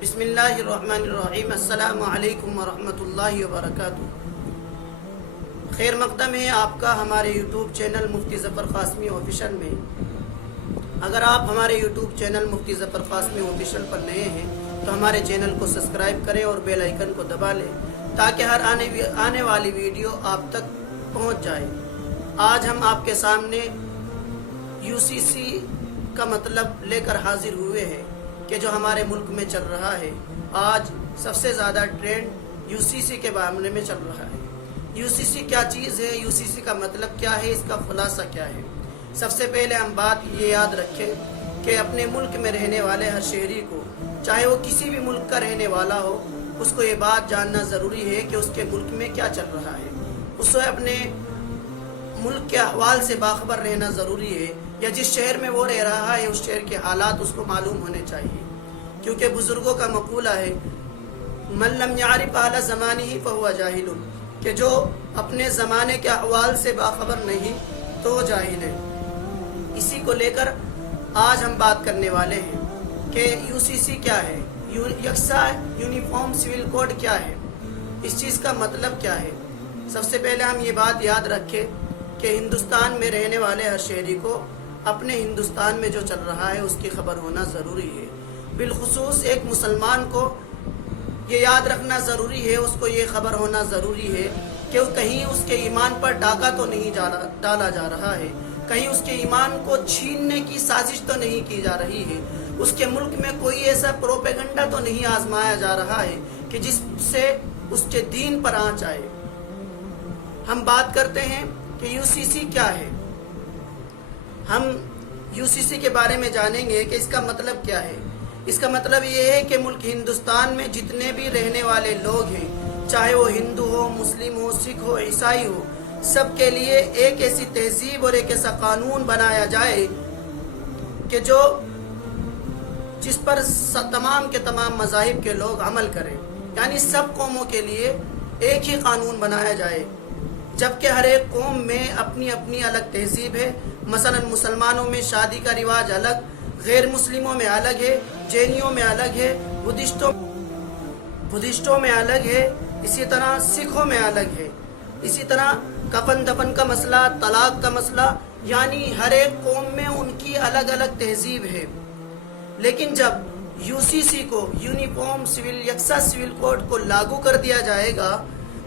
بسم اللہ الرحمن الرحیم۔ السلام علیکم ورحمۃ اللہ وبرکاتہ۔ خیر مقدم ہے آپ کا ہمارے یوٹیوب چینل مفتی ظفر قاسمی آفیشل میں۔ اگر آپ ہمارے یوٹیوب چینل مفتی ظفر قاسمی آفیشل پر نئے ہیں تو ہمارے چینل کو سبسکرائب کریں اور بیل آئیکن کو دبا لیں تاکہ ہر آنے والی ویڈیو آپ تک پہنچ جائے۔ آج ہم آپ کے سامنے UCC کا مطلب لے کر حاضر ہوئے ہیں کہ جو ہمارے ملک میں چل رہا ہے۔ آج سب سے زیادہ ٹرینڈ UCC کے بارے میں چل رہا ہے۔ UCC کیا چیز ہے، UCC کا مطلب کیا ہے، اس کا خلاصہ کیا ہے۔ سب سے پہلے ہم بات یہ یاد رکھیں کہ اپنے ملک میں رہنے والے ہر شہری کو، چاہے وہ کسی بھی ملک کا رہنے والا ہو، اس کو یہ بات جاننا ضروری ہے کہ اس کے ملک میں کیا چل رہا ہے۔ اس کو اپنے ملک کے احوال سے باخبر رہنا ضروری ہے، یا جس شہر میں وہ رہ رہا ہے اس شہر کے حالات اس کو معلوم ہونے چاہیے، کیونکہ بزرگوں کا مقولہ ہے من لم یعرف اہل زمانہ فہو جاہل، کہ جو اپنے زمانے کے احوال سے باخبر نہیں تو وہ جاہل ہے۔ اسی کو لے کر آج ہم بات کرنے والے ہیں کہ UCC کیا ہے، یکساں یونیفارم سول کوڈ کیا ہے، اس چیز کا مطلب کیا ہے۔ سب سے پہلے ہم یہ بات یاد رکھیں کہ ہندوستان میں رہنے والے ہر شہری کو اپنے ہندوستان میں جو چل رہا ہے اس کی خبر ہونا ضروری ہے۔ بالخصوص ایک مسلمان کو یہ یاد رکھنا ضروری ہے، اس کو یہ خبر ہونا ضروری ہے کہ کہیں اس کے ایمان پر ڈاکہ تو نہیں ڈالا جا رہا ہے، کہیں اس کے ایمان کو چھیننے کی سازش تو نہیں کی جا رہی ہے، اس کے ملک میں کوئی ایسا پروپیگنڈا تو نہیں آزمایا جا رہا ہے کہ جس سے اس کے دین پر آنچ آئے۔ ہم بات کرتے ہیں کہ UCC کیا ہے۔ ہم UCC کے بارے میں جانیں گے کہ اس کا مطلب کیا ہے۔ اس کا مطلب یہ ہے کہ ملک ہندوستان میں جتنے بھی رہنے والے لوگ ہیں، چاہے وہ ہندو ہو، مسلم ہو، سکھ ہو، عیسائی ہو، سب کے لیے ایک ایسی تہذیب اور ایک ایسا قانون بنایا جائے کہ جس پر تمام کے تمام مذاہب کے لوگ عمل کریں، یعنی سب قوموں کے لیے ایک ہی قانون بنایا جائے، جبکہ ہر ایک قوم میں اپنی اپنی الگ تہذیب ہے۔ مثلا مسلمانوں میں شادی کا رواج الگ، غیر مسلموں میں الگ ہے، جینیوں میں الگ ہے، بدھسٹوں میں الگ ہے، اسی طرح سکھوں میں الگ ہے، اسی طرح کفن دفن کا مسئلہ، طلاق کا مسئلہ، یعنی ہر ایک قوم میں ان کی الگ الگ تہذیب ہے۔ لیکن جب UCC کو، یونیفارم سول یکساں سول کوڈ کو لاگو کر دیا جائے گا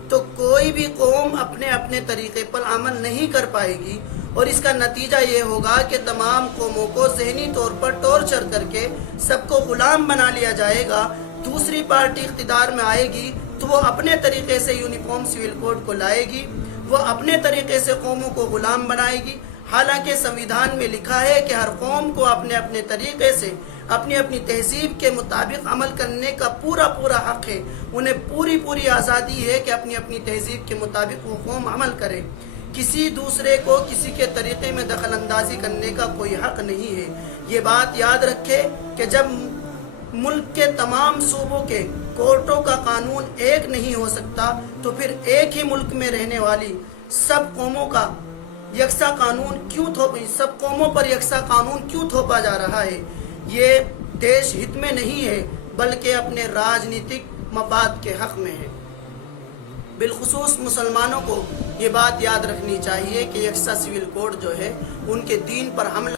تو کوئی بھی قوم اپنے اپنے طریقے پر عمل نہیں کر پائے گی، اور اس کا نتیجہ یہ ہوگا کہ تمام قوموں کو ذہنی طور پر ٹارچر کر کے سب کو غلام بنا لیا جائے گا۔ دوسری پارٹی اقتدار میں آئے گی تو وہ اپنے طریقے سے یونیفارم سول کوڈ کو لائے گی، وہ اپنے طریقے سے قوموں کو غلام بنائے گی۔ حالانکہ سنویدھان میں لکھا ہے کہ ہر قوم کو اپنے اپنے طریقے سے اپنی اپنی تہذیب کے مطابق عمل کرنے کا پورا حق ہے، انہیں پوری آزادی ہے کہ اپنی اپنی تہذیب کے مطابق وہ قوم عمل کرے۔ کسی دوسرے کو کسی کے طریقے میں دخل اندازی کرنے کا کوئی حق نہیں ہے۔ یہ بات یاد رکھے کہ جب ملک کے تمام صوبوں کے کورٹوں کا قانون ایک نہیں ہو سکتا تو پھر ایک ہی ملک میں رہنے والی سب قوموں کا یکساں سب قوموں پر یکساں قانون کیوں تھوپا جا رہا ہے؟ یہ دیش ہت میں نہیں ہے بلکہ اپنے راجنیتک مفاد کے حق میں ہے۔ بالخصوص مسلمانوں کو یہ بات یاد رکھنی چاہیے کہ یکساں سول کوڈ جو ہے ان کے دین پر حملہ